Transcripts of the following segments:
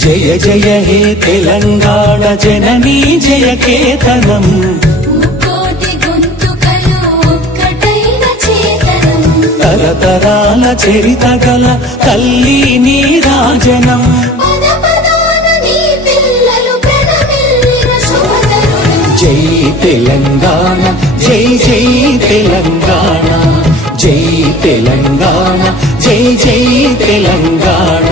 జయ జయ హే తెలంగాణ జననీ జయ కేతనం ముకోటి గొంతుకలు ఒక్కటైన చేతనం తరతరాల చరిత గల తల్లి నీ రాజనం పద పదాన నీ పిల్లలు ప్రణమిల్లిన శుభతరుణం జై తెలంగాణ జై జై తెలంగాణ జై తెలంగాణ జై జై తెలంగాణ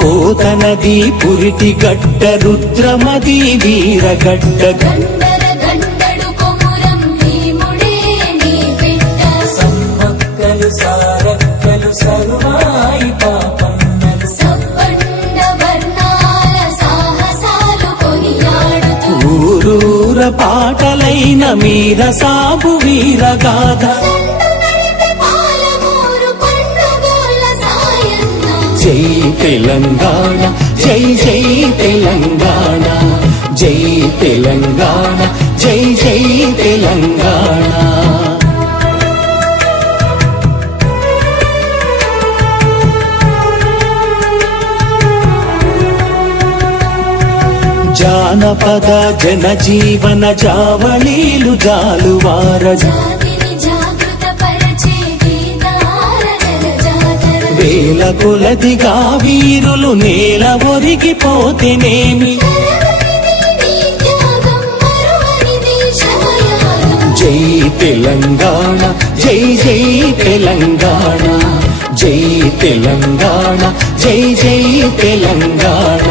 పోతనది పురిటి గడ్డ రుద్రమది వీరగడ్డ గండర గండడు కొమురం భీముడే నీ బిడ్డ సమ్మక్కలు సారక్కలు సర్వాయి పాపన్నలు సబ్బండ వర్ణాల సాహసాలు కొనియాడుతూ ఊరూర పాటలైన మీర సాబు వీరగాథ దండు నడిపే పాలమూరు పండుగల సాయన్న జై తెలంగాణ జై జై తెలంగాణ జై తెలంగాణ జై జై తెలంగాణ జానపద జనజీవన జావళీలు జాలువార జాతిని జాగృత పరిచే గీతాల జలజాతర వేల కొలదిగా వీరులు నేల ఒరిగిపోతేనేమి నీ త్యాగం మరువనిది శమయాగం జై తెలంగాణ జై జై తెలంగాణ జై తెలంగాణ జై జై తెలంగాణ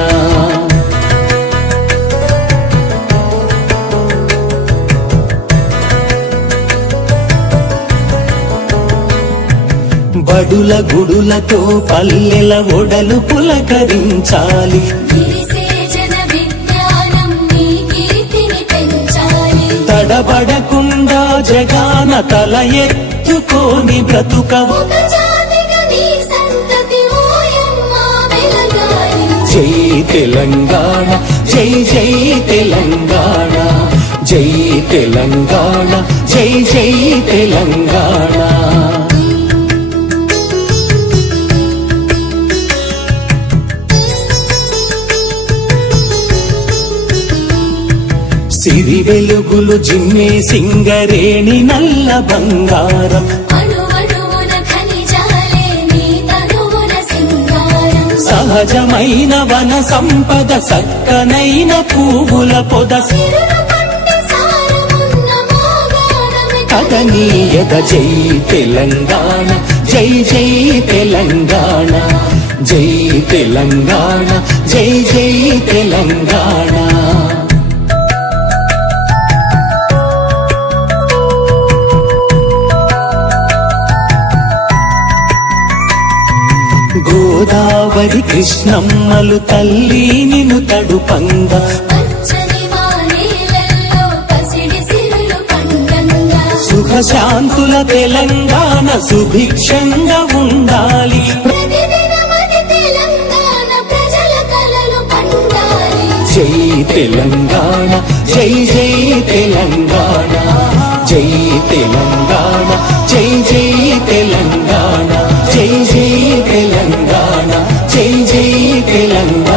బడుల గుడులతో పల్లెల ఒడలు పులకరించాలి విరిసే జన విజ్ఞానం నీ కీర్తిని పెంచాలి తడబడకుండా జగాన తల ఎత్తుకోని బ్రతుకవు ఒక జాతిగా నీ సంతతి ఓయమ్మ వెలగాలి జై తెలంగాణ జై జై తెలంగాణ జై తెలంగాణ జై జై తెలంగాణ సిరి వెలుగులు జిమ్మే సింగరేణి నల్ల బంగారం అణువణువున ఖనిజాలే నీ తనువున సింగారం సహజమైన వన సంపద సక్కనైన పువ్వుల పొద సిరులు పంట సారమున్న మోగానమే కదనీయత జై తెలంగాణ జై జై తెలంగాణ జై తెలంగాణ జై జై తెలంగాణ గోదావరి కృష్ణమ్మలు తల్లి నిన్ను తడుపంగ పచ్చని వానేలల్లో పసిడి సిరులు పండంగా సుఖశాంతుల తెలంగాణ సుభిక్షంగా ఉండాలి ప్రతిదినమది తెలంగాణ ప్రజల కలలు పండాలి జై తెలంగాణ జై జై తెలంగాణ జై తెలంగాణ జై జై తెలంగాణ జై జై తెలంగాణ జై జై తెలంగాణ